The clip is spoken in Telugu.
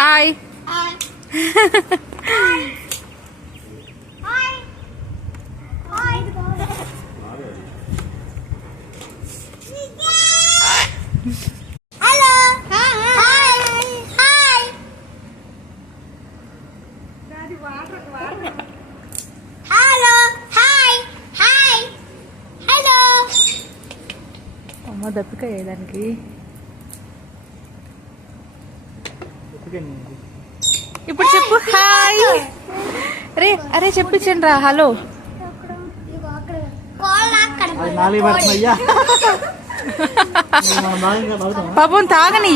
హాయ్. అమ్మ దప్పిక వేయడానికి ఇప్పుడు చెప్పు హాయ్. అరే చెప్పించండి రా హలో. పాపం తాగని